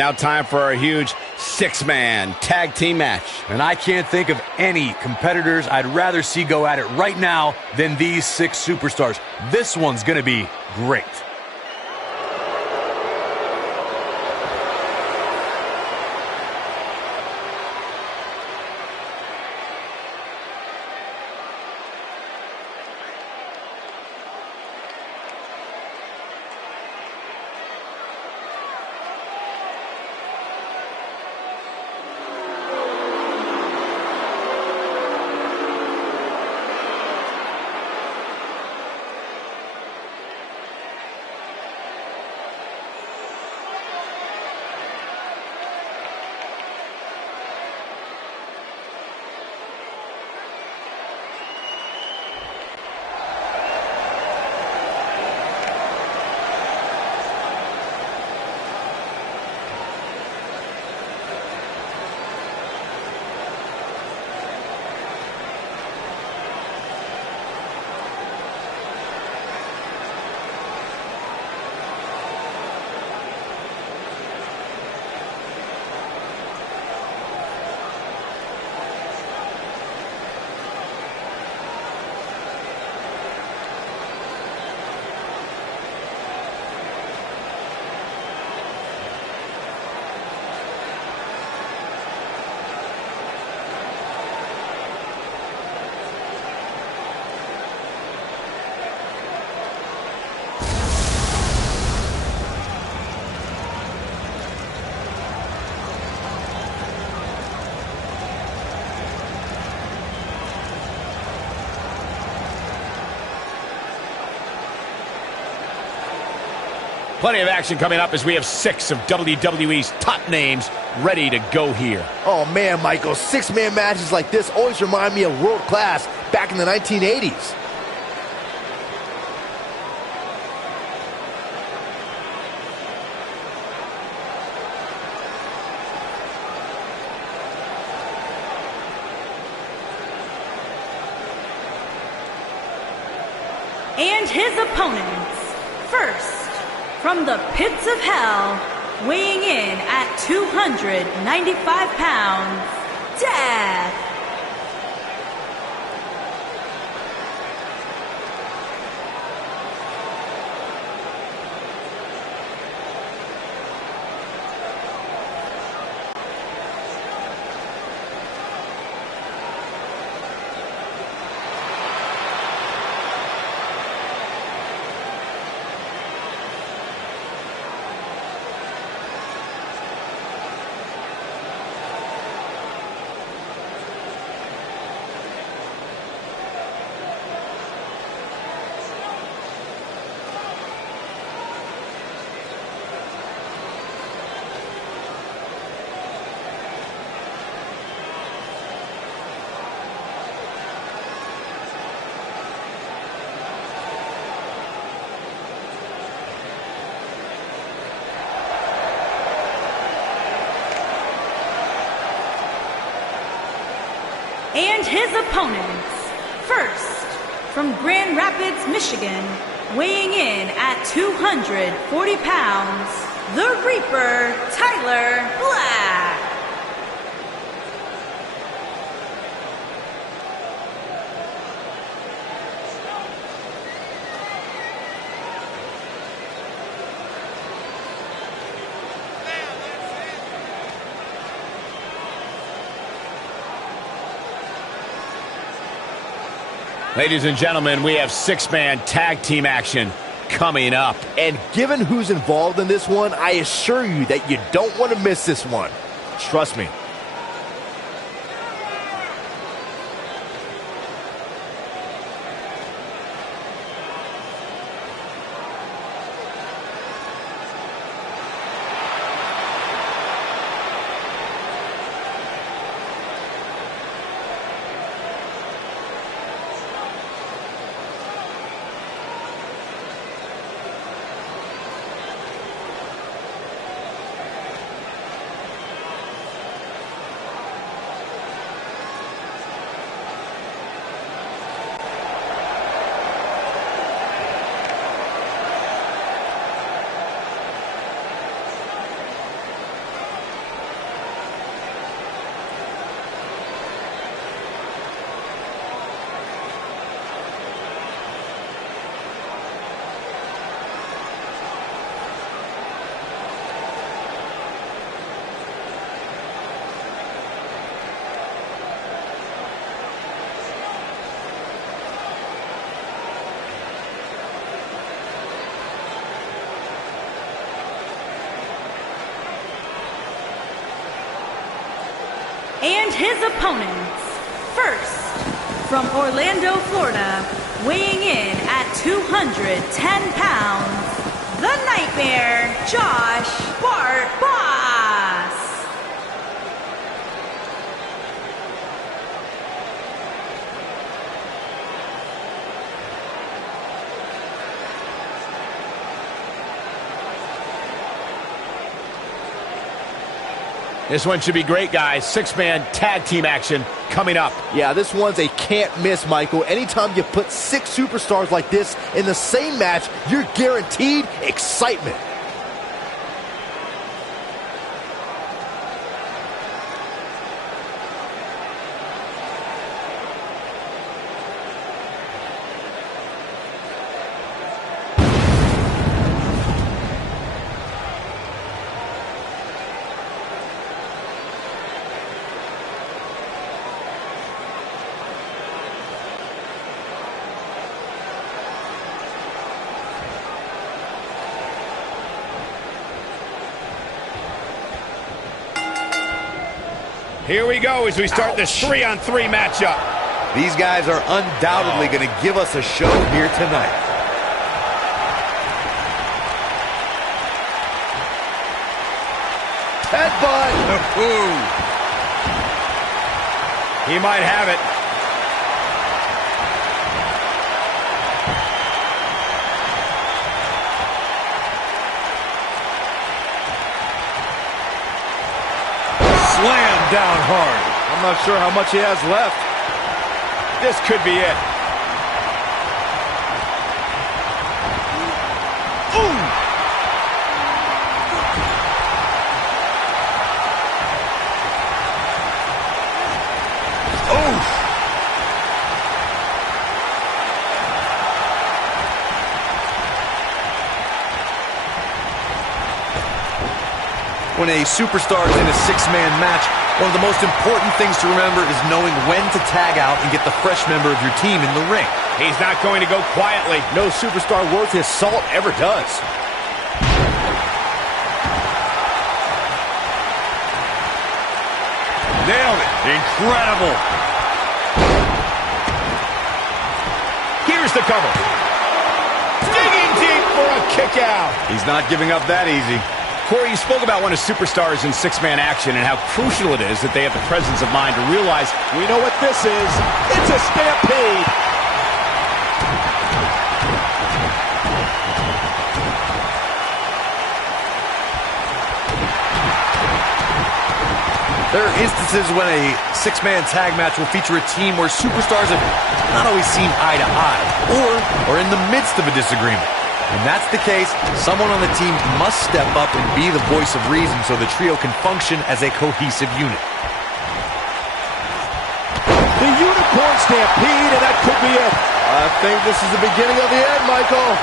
Now time for our huge six-man tag team match. And I can't think of any competitors I'd rather see go at it right now than these six superstars. This one's going to be great. Plenty of action coming up as we have six of WWE's top names ready to go here. Oh man, Michael, six-man matches like this always remind me of world class back in the 1980s. And his opponents, first, from the pits of hell, weighing in at 295 pounds, Death. And his opponents, first, from Grand Rapids, Michigan, weighing in at 240 pounds, the Reaper, Tyler Black. Ladies and gentlemen, we have six-man tag team action coming up. And given who's involved in this one, I assure you that you don't want to miss this one. Trust me. and his opponents. First, from Orlando, Florida, weighing in at 210 pounds, the Nightmare, Josh Barboss. This one should be great, guys. Six-man tag team action coming up. Yeah, this one's a can't miss, Michael. Anytime you put 6 superstars like this in the same match, you're guaranteed excitement. Here we go as we start this 3-on-3 matchup. These guys are undoubtedly going to give us a show here tonight. Headbutt! He might have it. Slam down hard. I'm not sure how much he has left. This could be it. When a superstar is in a 6-man match, one of the most important things to remember is knowing when to tag out and get the fresh member of your team in the ring. He's not going to go quietly. No superstar worth his salt ever does. Nailed it. Incredible. Here's the cover. Digging deep for a kick out. He's not giving up that easy. Corey, you spoke about one of superstars in 6-man action and how crucial it is that they have the presence of mind to realize We know what this is. It's a stampede. There are instances when a 6-man tag match will feature a team where superstars have not always seen eye to eye or are in the midst of a disagreement. When that's the case, someone on the team must step up and be the voice of reason so the trio can function as a cohesive unit. The Unicorn Stampede, and that could be it. I think this is the beginning of the end, Michael.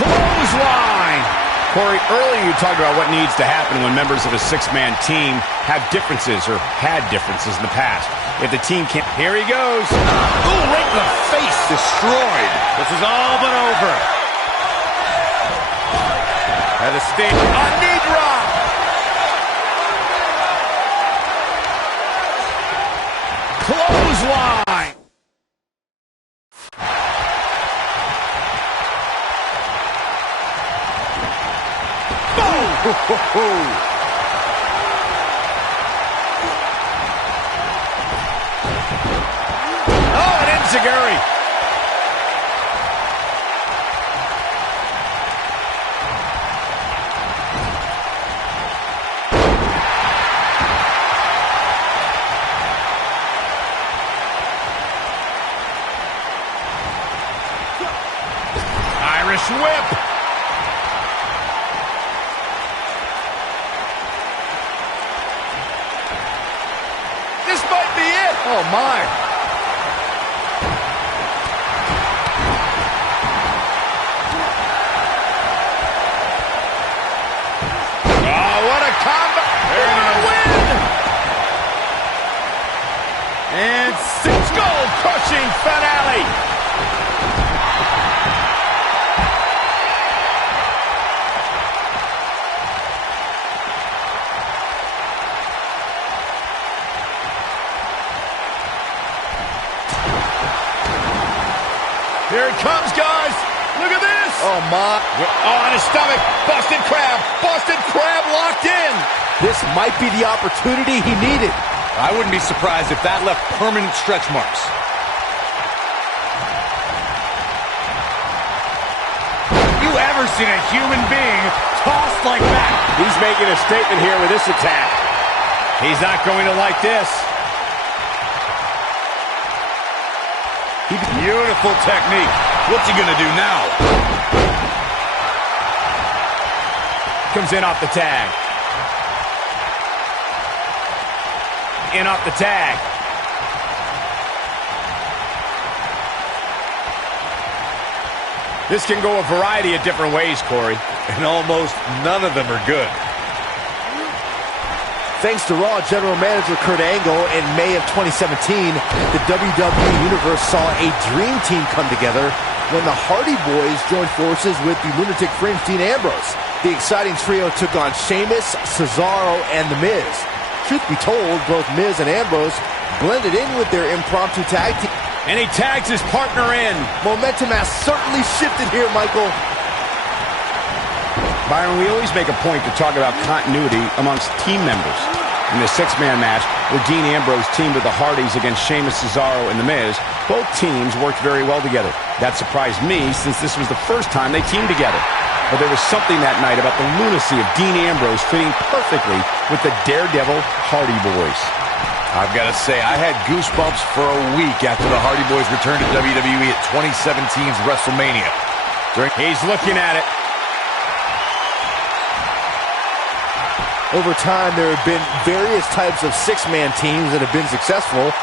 clothesline. Corey, earlier you talked about what needs to happen when members of a 6-man team have differences or had differences in the past. If the team can't... Here he goes. Ooh, right in the face. Destroyed. This is all but over. At the stage. A knee drop. Clothesline. Oh, and Enziguri. Irish whip. This might be it. Oh, my. Oh, what a combo. They're going to win. And skull-crushing finale. Here it comes, guys. Look at this. Oh, my. Oh, on his stomach. Busted crab. Busted crab locked in. This might be the opportunity he needed. I wouldn't be surprised if that left permanent stretch marks. You ever seen a human being tossed like that? He's making a statement here with this attack. He's not going to like this. Beautiful technique. What's he gonna do now? Comes in off the tag. In off the tag. This can go a variety of different ways, Corey. And almost none of them are good. Thanks to Raw General Manager Kurt Angle, in May of 2017, the WWE Universe saw a dream team come together when the Hardy Boys joined forces with the Lunatic Fringe Dean Ambrose. The exciting trio took on Sheamus, Cesaro, and The Miz. Truth be told, both Miz and Ambrose blended in with their impromptu tag team. And he tags his partner in. Momentum has certainly shifted here, Michael. Byron, we always make a point to talk about continuity amongst team members. In the six-man match, where Dean Ambrose teamed with the Hardys against Sheamus, Cesaro, and The Miz, both teams worked very well together. That surprised me, since this was the first time they teamed together. But there was something that night about the lunacy of Dean Ambrose fitting perfectly with the Daredevil Hardy Boys. I've got to say, I had goosebumps for a week after the Hardy Boys returned to WWE at 2017's WrestleMania. He's looking at it. Over time, there have been various types of six-man teams that have been successful.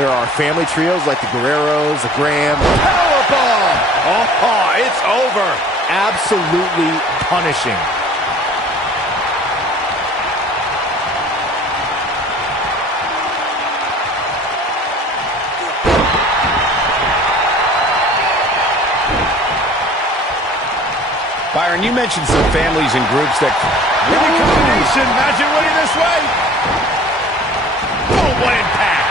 There are family trios like the Guerreros, the Graham. Powerbomb! Oh, it's over. Absolutely punishing. Byron, you mentioned some families and groups that really combination. Imagine winning this way. Oh, what impact.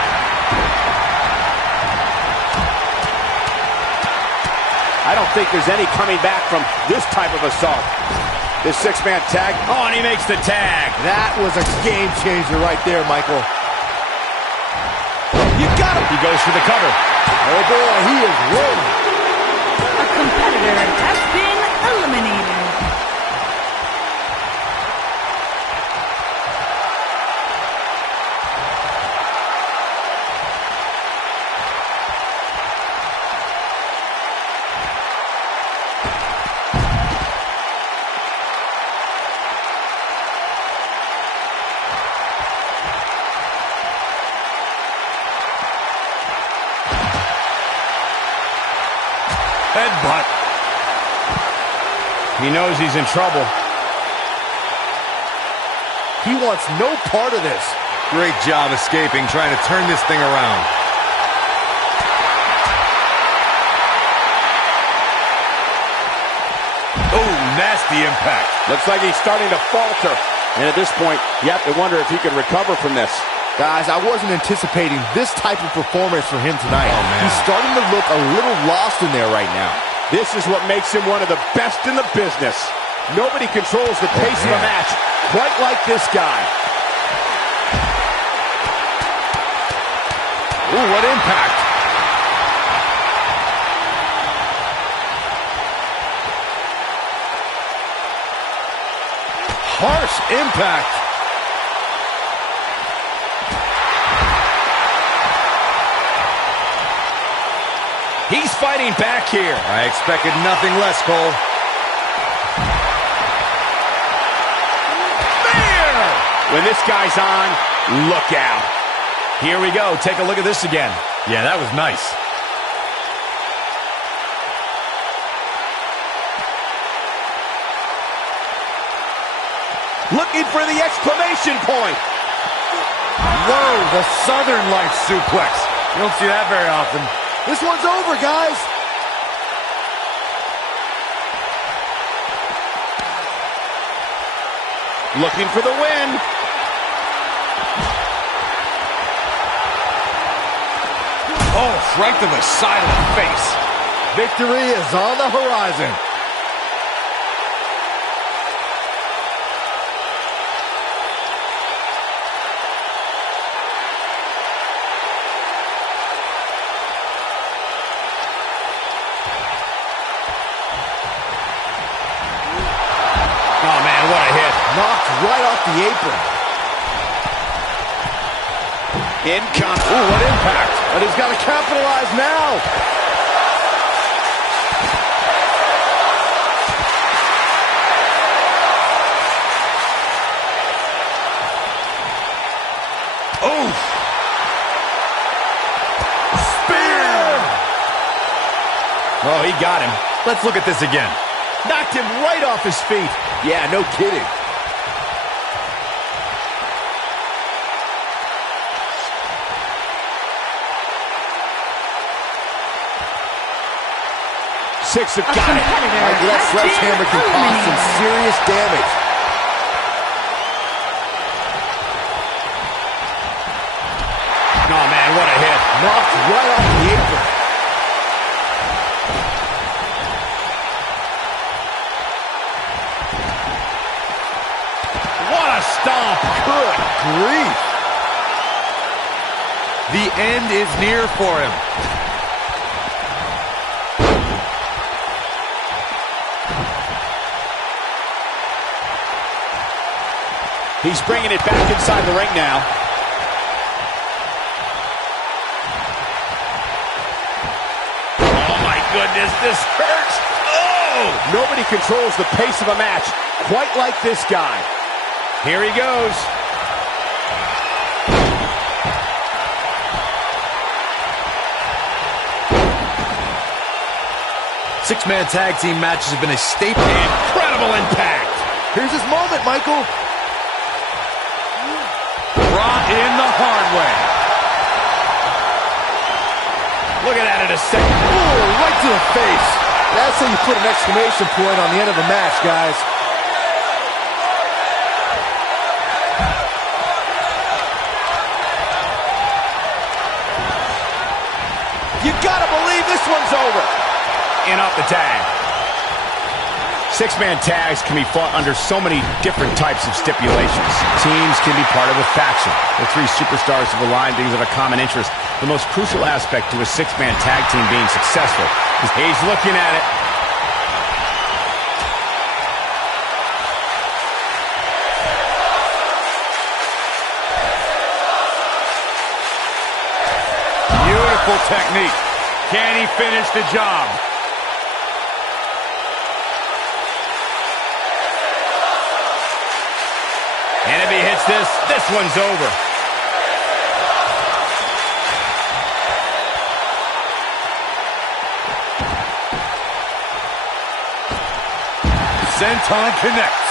I don't think there's any coming back from this type of assault. This six-man tag. Oh, and he makes the tag. That was a game changer right there, Michael. You got him. He goes for the cover. Oh, boy, he is rolling. A competitor has been eliminated. Headbutt. He knows he's in trouble. He wants no part of this. Great job escaping, trying to turn this thing around. Oh, nasty impact. Looks like he's starting to falter. And at this point, you have to wonder if he can recover from this. Guys, I wasn't anticipating this type of performance from him tonight. Oh, man. He's starting to look a little lost in there right now. This is what makes him one of the best in the business. Nobody controls the pace of a match quite like this guy. Ooh, what impact. Harsh impact. He's fighting back here. I expected nothing less, Cole. There! When this guy's on, look out. Here we go. Take a look at this again. Yeah, that was nice. Looking for the exclamation point. Whoa, the Southern Light suplex. You don't see that very often. This one's over, guys. Looking for the win. Oh, right to the side of the face. Victory is on the horizon. Oh, man, what a hit. Knocked right off the apron. Ooh, what impact. But he's got to capitalize now. Oh! Spear! Oh, he got him. Let's look at this again. Knocked him right off his feet. Yeah, no kidding. Six have A got it. competitor Like that has sledgehammer been can cause some eliminated. serious damage. Oh, man, what a hit. Knocked right off the apron. What a stomp. Good grief. The end is near for him. He's bringing it back inside the ring now. Oh, my goodness, this hurts. Oh! Nobody controls the pace of a match quite like this guy. Here he goes. Six-man tag team matches have been a staple. Incredible impact. Here's his moment, Michael. Brought in the hard way. Looking at it a second. Ooh, right to the face. That's how you put an exclamation point on the end of a match, guys. You gotta believe this one's over. And off the tag. Six-man tags can be fought under so many different types of stipulations. Teams can be part of a faction. The three superstars have aligned things of a common interest. The most crucial aspect to a six-man tag team being successful is he's looking at it. Beautiful technique. Can he finish the job? And if he hits this one's over. Senton connects.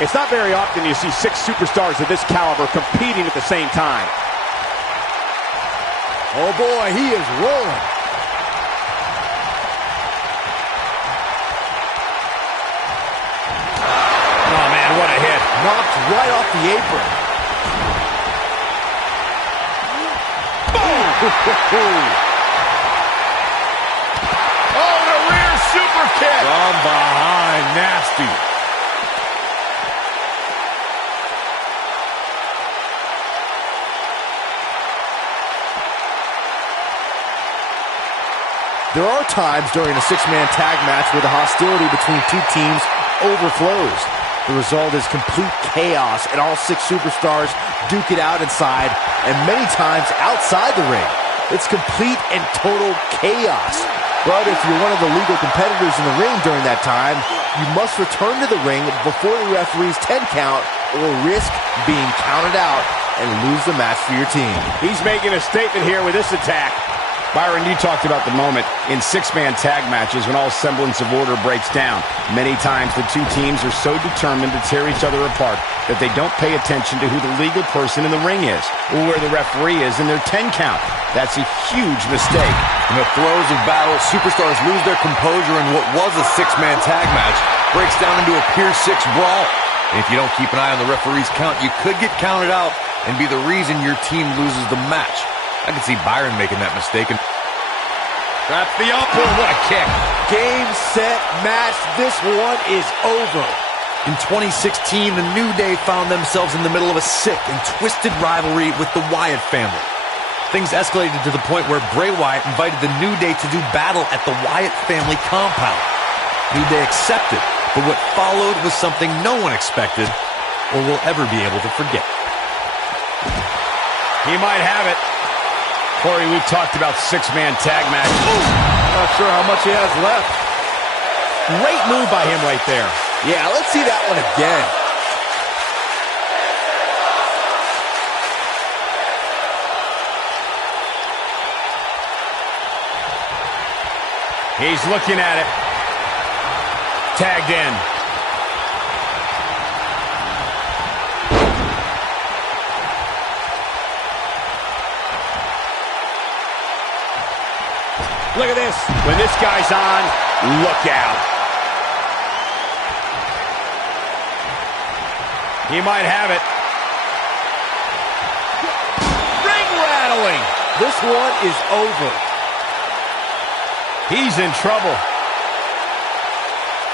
It's not very often you see six superstars of this caliber competing at the same time. Oh boy, he is rolling. Oh man, what a hit. Knocked right off the apron. Boom! Oh, the rear super kick. From behind, nasty. There are times during a six-man tag match where the hostility between two teams overflows. The result is complete chaos, and all six superstars duke it out inside, and many times outside the ring. It's complete and total chaos. But if you're one of the legal competitors in the ring during that time, you must return to the ring before the referee's 10 count or risk being counted out and lose the match for your team. He's making a statement here with this attack. Byron, you talked about the moment in six-man tag matches when all semblance of order breaks down. Many times the two teams are so determined to tear each other apart that they don't pay attention to who the legal person in the ring is or where the referee is in their 10 count. That's a huge mistake. In the throes of battle, superstars lose their composure, and what was a six-man tag match breaks down into a Pier 6 brawl. And if you don't keep an eye on the referee's count, you could get counted out and be the reason your team loses the match. I could see Byron making that mistake. That's the upper. What a kick. Game, set, match. This one is over. In 2016, the New Day found themselves in the middle of a sick and twisted rivalry with the Wyatt family. Things escalated to the point where Bray Wyatt invited the New Day to do battle at the Wyatt family compound. New Day accepted, but what followed was something no one expected or will ever be able to forget. He might have it. Corey, we've talked about six-man tag matches. Not sure how much he has left. Great move by him right there. Yeah, let's see that one again. He's looking at it. Tagged in. Look at this. When this guy's on, look out. He might have it. Ring rattling. This one is over. He's in trouble.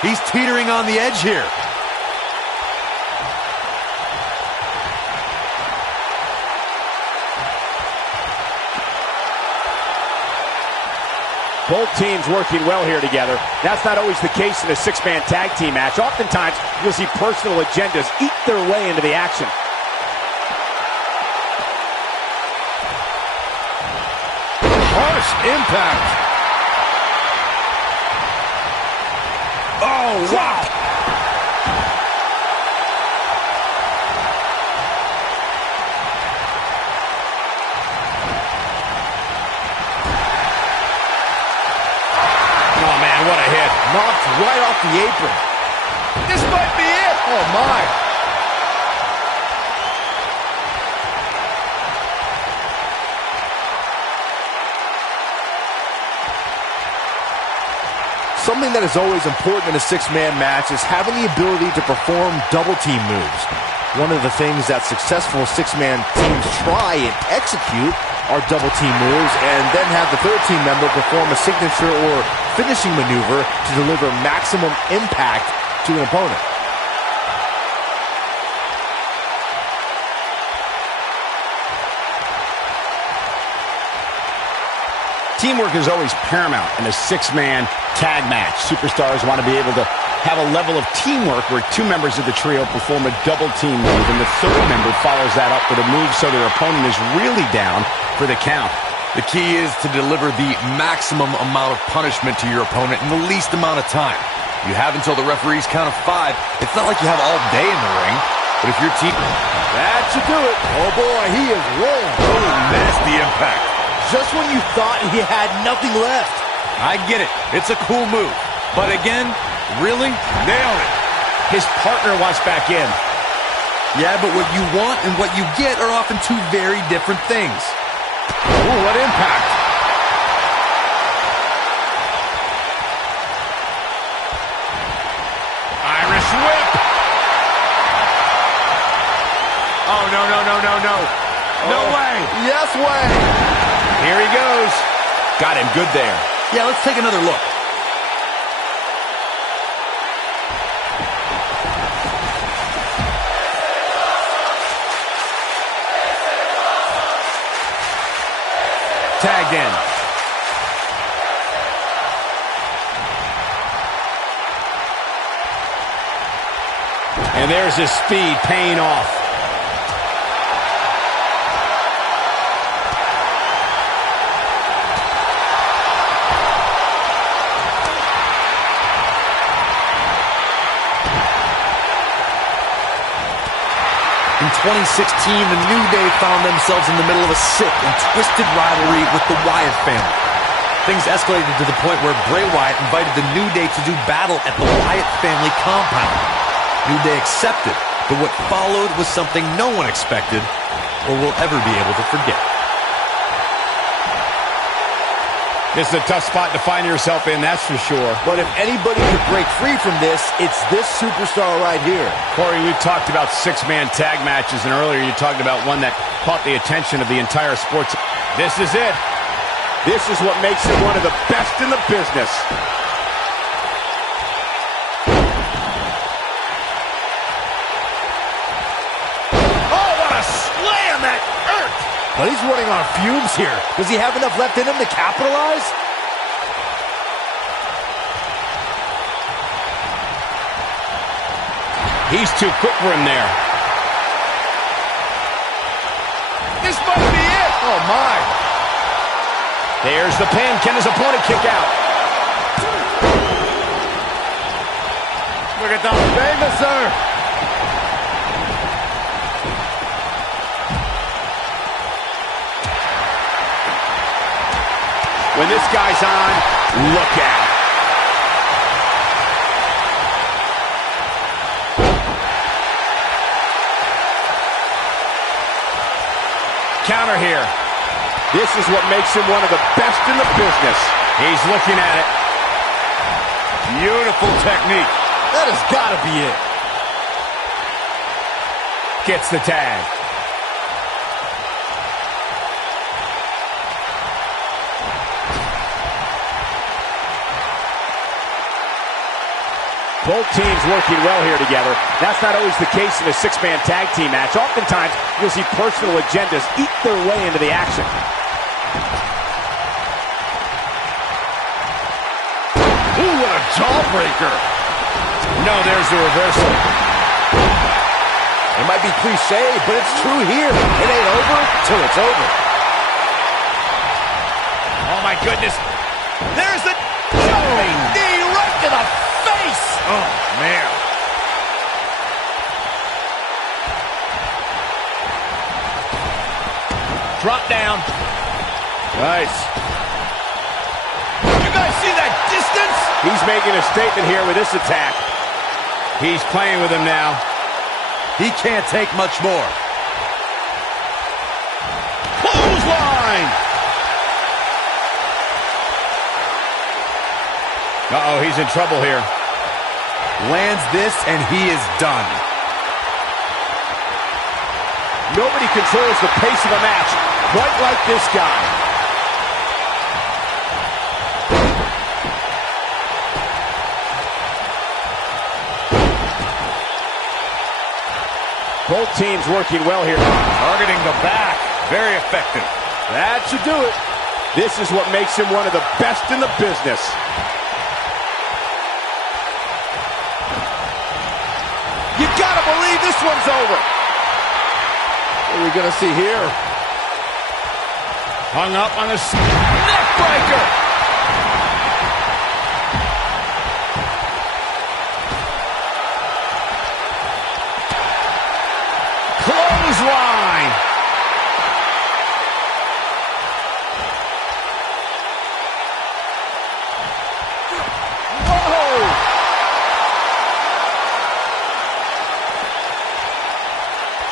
He's teetering on the edge here. Both teams working well here together. That's not always the case in a six-man tag team match. Oftentimes, you'll see personal agendas eat their way into the action. Harsh impact. Oh, wow. Oh, man, what a hit. Knocked right off the apron. This might be it. Oh, my. Something that is always important in a six-man match is having the ability to perform double-team moves. One of the things that successful six-man teams try and execute are double-team moves, and then have the third team member perform a signature or finishing maneuver to deliver maximum impact to an opponent. Teamwork is always paramount in a six-man tag match. Superstars want to be able to have a level of teamwork where two members of the trio perform a double team move, and the third member follows that up with a move so their opponent is really down for the count. The key is to deliver the maximum amount of punishment to your opponent in the least amount of time. You have until the referee's count of 5. It's not like you have all day in the ring, but if your team... That should do it. Oh, boy, he is rolling. Oh, nasty impact. Just when you thought he had nothing left. I get it. It's a cool move. But again, really? Nailed it. His partner wants back in. Yeah, but what you want and what you get are often two very different things. Ooh, what impact. Irish whip. Oh, no, no, no, no, no. No way. Yes way. Here he goes. Got him good there. Yeah, let's take another look. Tagged in. And there's his speed paying off. In 2016, the New Day found themselves in the middle of a sick and twisted rivalry with the Wyatt family. Things escalated to the point where Bray Wyatt invited the New Day to do battle at the Wyatt family compound. New Day accepted, but what followed was something no one expected or will ever be able to forget. This is a tough spot to find yourself in, that's for sure. But if anybody could break free from this, it's this superstar right here. Corey, we've talked about six-man tag matches, and earlier you talked about one that caught the attention of the entire sports. This is it. This is what makes him one of the best in the business. Oh, what a slam! That hurt! But he's running on fumes here. Does he have enough left in him to capitalize? He's too quick for him there. This might be it. Oh, my. There's the pin. Can his opponent kick out? Look at that famous, sir. When this guy's on, look out. Counter here. This is what makes him one of the best in the business. He's looking at it. Beautiful technique. That has got to be it. Gets the tag. Both teams working well here together. That's not always the case in a six-man tag team match. Oftentimes, you'll see personal agendas eat their way into the action. Ooh, what a jawbreaker. No, there's the reversal. It might be cliche, but it's true here. It ain't over till it's over. Oh, my goodness. There's the jumping knee right to the face. Oh, man. Drop down. Nice. You guys see that distance? He's making a statement here with this attack. He's playing with him now. He can't take much more. Clothesline! Uh-oh, he's in trouble here. Lands this, and he is done. Nobody controls the pace of a match quite like this guy. Both teams working well here. Targeting the back. Very effective. That should do it. This is what makes him one of the best in the business. You gotta believe this one's over. What are we gonna see here? Hung up on a neck breaker. Clothesline. Whoa.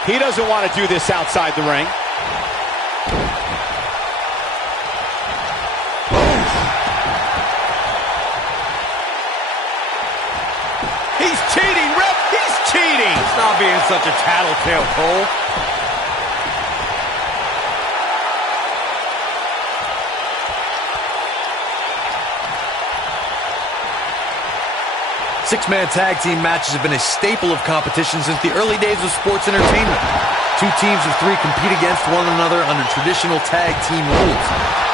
He doesn't want to do this outside the ring. He's cheating, Rep. He's cheating. Stop being such a tattletale, Cole. Six-man tag team matches have been a staple of competition since the early days of sports entertainment. Two teams of three compete against one another under traditional tag team rules.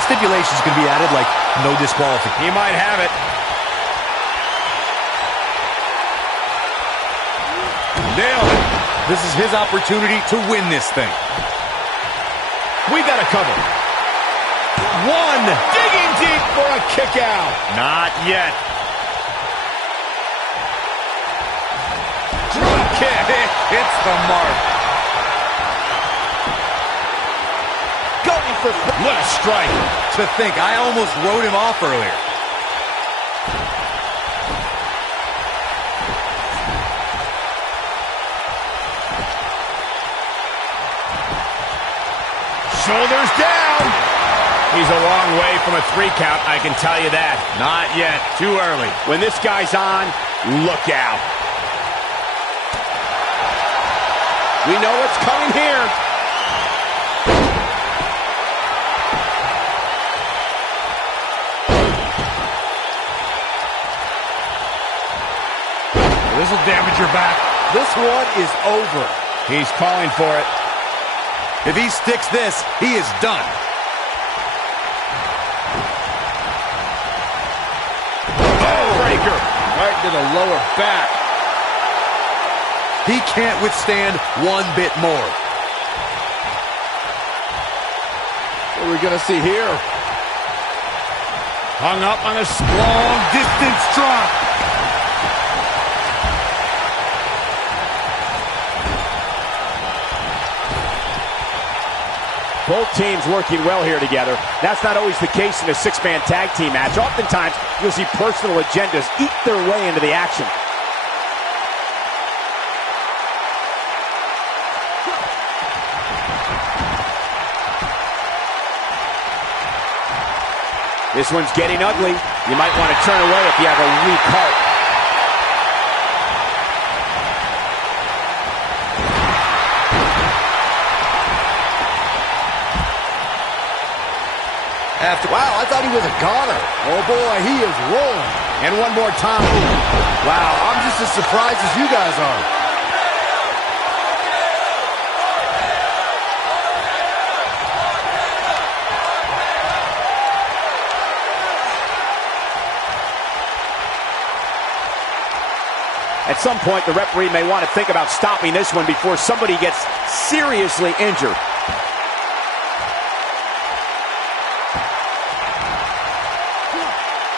Stipulations can be added like no disqualification. He might have it. Nailed it. This is his opportunity to win this thing. We got a cover. One. Digging deep for a kick out. Not yet. Drop kick. Hits the mark. Going for... What a strike. To think, I almost wrote him off earlier. Shoulders down. He's a long way from a 3 count, I can tell you that. Not yet. Too early. When this guy's on, look out. We know what's coming here. This will damage your back. This one is over. He's calling for it. If he sticks this, he is done. Breaker. Right to the lower back. He can't withstand one bit more. What are we going to see here? Hung up on a Long distance drop. Both teams working well here together. That's not always the case in a 6-man tag team match. Oftentimes, you'll see personal agendas eat their way into the action. This one's getting ugly. You might want to turn away if you have a weak heart. Wow, I thought he was a goner. Oh boy, he is rolling. And one more time. Wow, I'm just as surprised as you guys are. At some point, the referee may want to think about stopping this one before somebody gets seriously injured.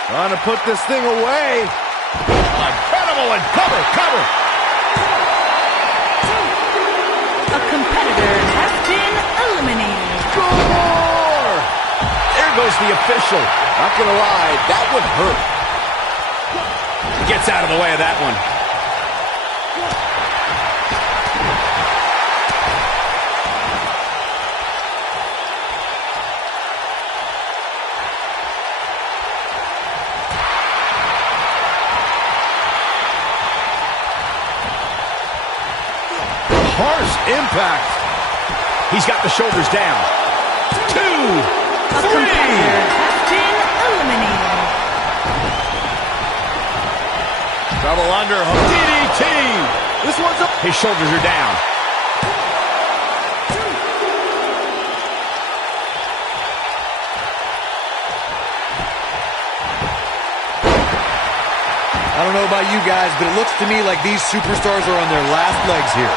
Trying to put this thing away. Incredible, and cover. A competitor has been eliminated. Score! There goes the official. Not gonna lie, that would hurt. Gets out of the way of that one. Harsh impact. He's got the shoulders down. 2, 3. A competitor has been eliminated. Double underhook. DDT. This one's up. His shoulders are down. I don't know about you guys, but it looks to me like these superstars are on their last legs here.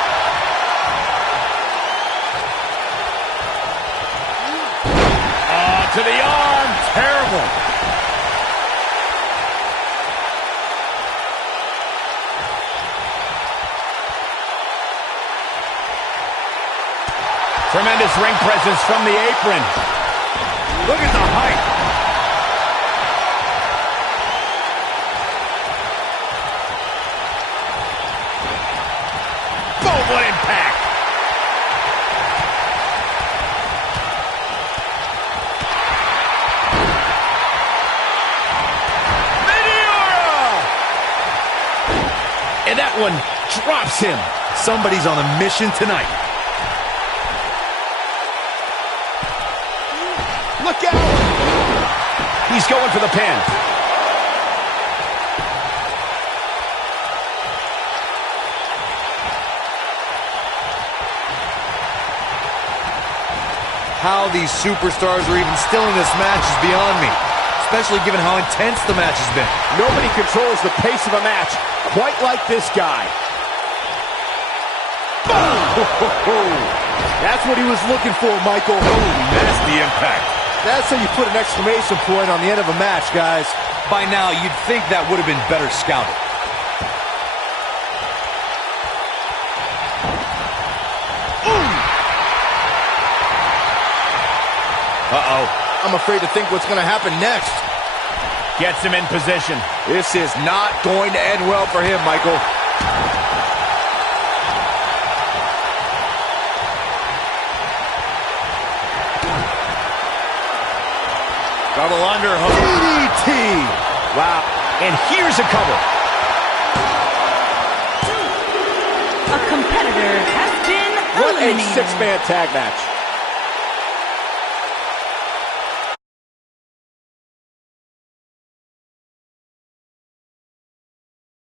To the arm. Terrible. Tremendous ring presence from the apron. Look at the height. Boom, what impact. And that one drops him. Somebody's on a mission tonight. Look out! He's going for the pin. How these superstars are even still in this match is beyond me, especially given how intense the match has been. Nobody controls the pace of a match quite like this guy. That's what he was looking for, Michael. Nasty impact. That's how you put an exclamation point on the end of a match, guys. By now, you'd think that would have been better scouted. Uh-oh. I'm afraid to think what's going to happen next. Gets him in position. This is not going to end well for him, Michael. Double underhook. DDT. Wow. And here's a cover. A competitor has been What a eliminated. six-man tag match.